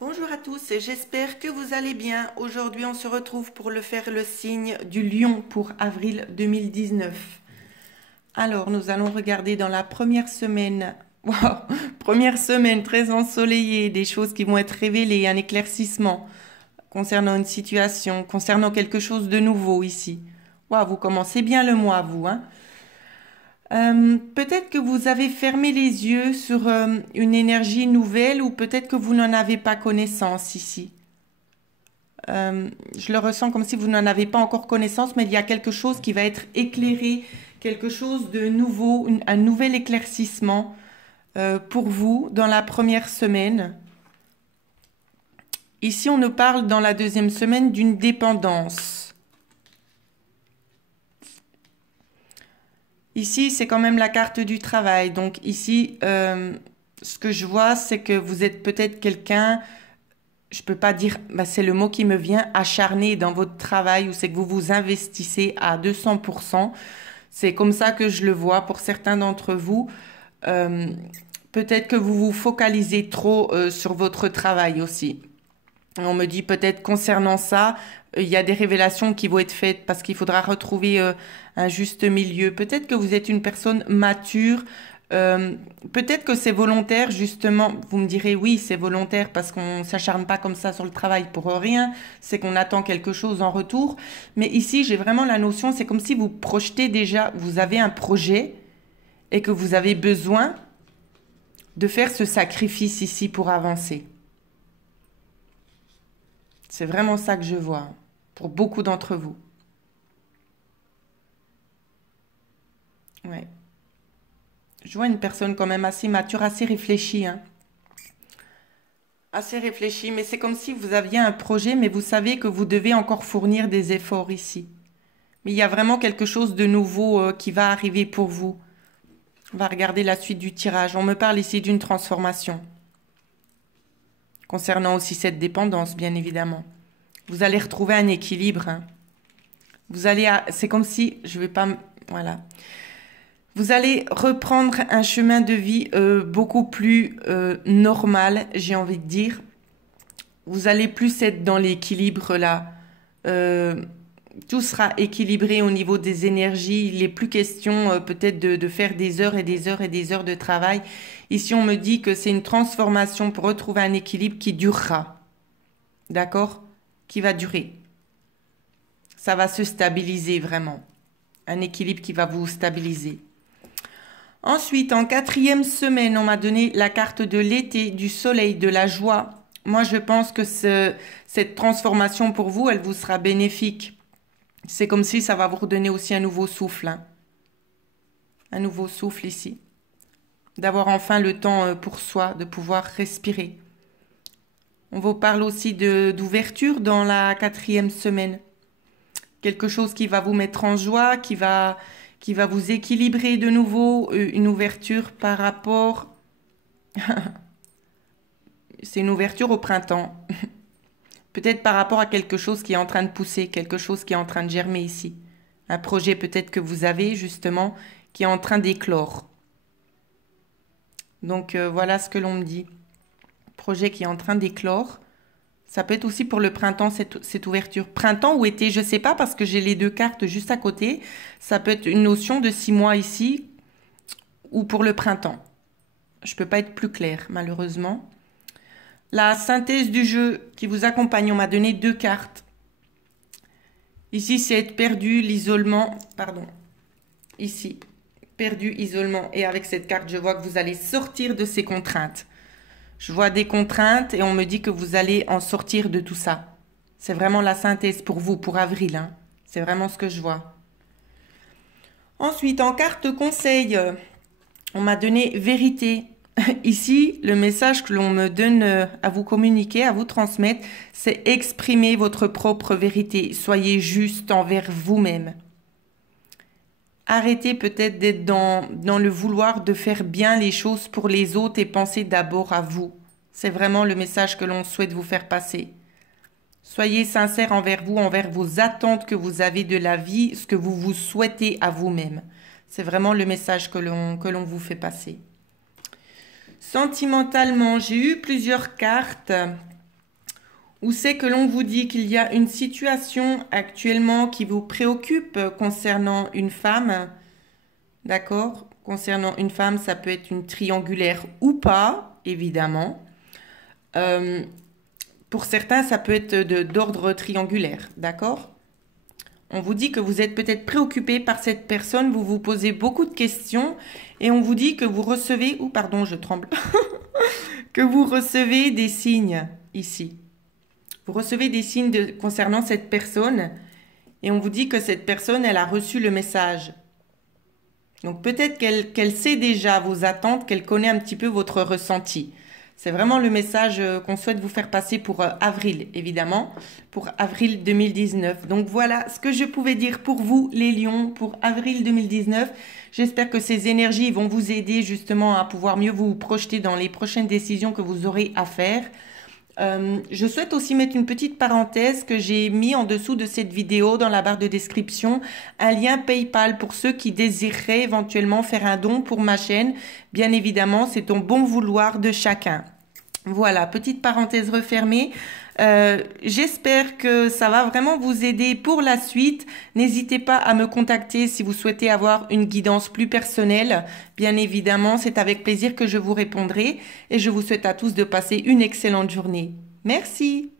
Bonjour à tous, j'espère que vous allez bien. Aujourd'hui, on se retrouve pour faire le signe du lion pour avril 2019. Alors, nous allons regarder dans la première semaine, wow, première semaine très ensoleillée, des choses qui vont être révélées, un éclaircissement concernant une situation, concernant quelque chose de nouveau ici. Wow, vous commencez bien le mois, vous, hein? Peut-être que vous avez fermé les yeux sur une énergie nouvelle ou peut-être que vous n'en avez pas connaissance ici. Je le ressens comme si vous n'en avez pas encore connaissance, mais il y a quelque chose qui va être éclairé, quelque chose de nouveau, un nouvel éclaircissement pour vous dans la première semaine. Ici, on nous parle dans la deuxième semaine d'une dépendance. Ici, c'est quand même la carte du travail. Donc ici, ce que je vois, c'est que vous êtes peut-être quelqu'un, je peux pas dire, bah, c'est le mot qui me vient, acharné dans votre travail, ou c'est que vous vous investissez à 200%. C'est comme ça que je le vois pour certains d'entre vous. Euh, Peut-être que vous vous focalisez trop sur votre travail aussi. On me dit peut-être concernant ça, il y a des révélations qui vont être faites parce qu'il faudra retrouver un juste milieu. Peut-être que vous êtes une personne mature. euh, Peut-être que c'est volontaire, justement. Vous me direz oui, c'est volontaire parce qu'on s'acharne pas comme ça sur le travail pour rien. C'est qu'on attend quelque chose en retour. Mais ici, j'ai vraiment la notion, c'est comme si vous projetez déjà, vous avez un projet et que vous avez besoin de faire ce sacrifice ici pour avancer. C'est vraiment ça que je vois pour beaucoup d'entre vous. Ouais. Je vois une personne quand même assez mature, assez réfléchie, hein. Assez réfléchie, mais c'est comme si vous aviez un projet, mais vous savez que vous devez encore fournir des efforts ici. Mais il y a vraiment quelque chose de nouveau qui va arriver pour vous. On va regarder la suite du tirage. On me parle ici d'une transformation. Concernant aussi cette dépendance, bien évidemment. Vous allez retrouver un équilibre, hein. C'est comme si, je vais pas, voilà. Vous allez reprendre un chemin de vie beaucoup plus normal, j'ai envie de dire. Vous allez plus être dans l'équilibre là. Euh, Tout sera équilibré au niveau des énergies. Il n'est plus question peut-être de faire des heures et des heures et des heures de travail. Ici, on me dit que c'est une transformation pour retrouver un équilibre qui durera. D'accord? Qui va durer. Ça va se stabiliser vraiment. Un équilibre qui va vous stabiliser. Ensuite, en quatrième semaine, on m'a donné la carte de l'été, du soleil, de la joie. Moi, je pense que cette transformation pour vous, elle vous sera bénéfique. C'est comme si ça va vous redonner aussi un nouveau souffle, hein. Un nouveau souffle ici. D'avoir enfin le temps pour soi, de pouvoir respirer. On vous parle aussi d'ouverture dans la quatrième semaine. Quelque chose qui va vous mettre en joie, qui va vous équilibrer de nouveau, une ouverture par rapport... C'est une ouverture au printemps. Peut-être par rapport à quelque chose qui est en train de pousser, quelque chose qui est en train de germer ici. Un projet peut-être que vous avez justement qui est en train d'éclore. Donc voilà ce que l'on me dit. Projet qui est en train d'éclore. Ça peut être aussi pour le printemps, cette ouverture. Printemps ou été, je ne sais pas parce que j'ai les deux cartes juste à côté. Ça peut être une notion de 6 mois ici ou pour le printemps. Je ne peux pas être plus claire, malheureusement. La synthèse du jeu qui vous accompagne, on m'a donné deux cartes. Ici, c'est être perdu, l'isolement. Pardon. Ici, perdu, isolement. Et avec cette carte, je vois que vous allez sortir de ces contraintes. Je vois des contraintes et on me dit que vous allez en sortir de tout ça. C'est vraiment la synthèse pour vous, pour avril, hein. C'est vraiment ce que je vois. Ensuite, en carte conseil, on m'a donné vérité. Ici, le message que l'on me donne à vous communiquer, à vous transmettre, c'est exprimer votre propre vérité. Soyez juste envers vous-même. Arrêtez peut-être d'être dans le vouloir de faire bien les choses pour les autres et pensez d'abord à vous. C'est vraiment le message que l'on souhaite vous faire passer. Soyez sincère envers vous, envers vos attentes que vous avez de la vie, ce que vous vous souhaitez à vous-même. C'est vraiment le message que l'on vous fait passer. Sentimentalement, j'ai eu plusieurs cartes. Ou c'est que l'on vous dit qu'il y a une situation actuellement qui vous préoccupe concernant une femme, d'accord? Concernant une femme, ça peut être une triangulaire ou pas, évidemment. Euh, pour certains, ça peut être d'ordre triangulaire, d'accord? On vous dit que vous êtes peut-être préoccupé par cette personne, vous vous posez beaucoup de questions et on vous dit que vous recevez, ou pardon, je tremble, que vous recevez des signes ici. Vous recevez des signes concernant cette personne et on vous dit que cette personne, elle a reçu le message. Donc peut-être qu'elle sait déjà vos attentes, qu'elle connaît un petit peu votre ressenti. C'est vraiment le message qu'on souhaite vous faire passer pour avril, évidemment, pour avril 2019. Donc voilà ce que je pouvais dire pour vous, les lions, pour avril 2019. J'espère que ces énergies vont vous aider justement à pouvoir mieux vous projeter dans les prochaines décisions que vous aurez à faire. Je souhaite aussi mettre une petite parenthèse que j'ai mis en dessous de cette vidéo dans la barre de description, un lien PayPal pour ceux qui désireraient éventuellement faire un don pour ma chaîne. Bien évidemment, c'est au bon vouloir de chacun. Voilà, petite parenthèse refermée. J'espère que ça va vraiment vous aider pour la suite. N'hésitez pas à me contacter si vous souhaitez avoir une guidance plus personnelle. Bien évidemment, c'est avec plaisir que je vous répondrai et je vous souhaite à tous de passer une excellente journée. Merci.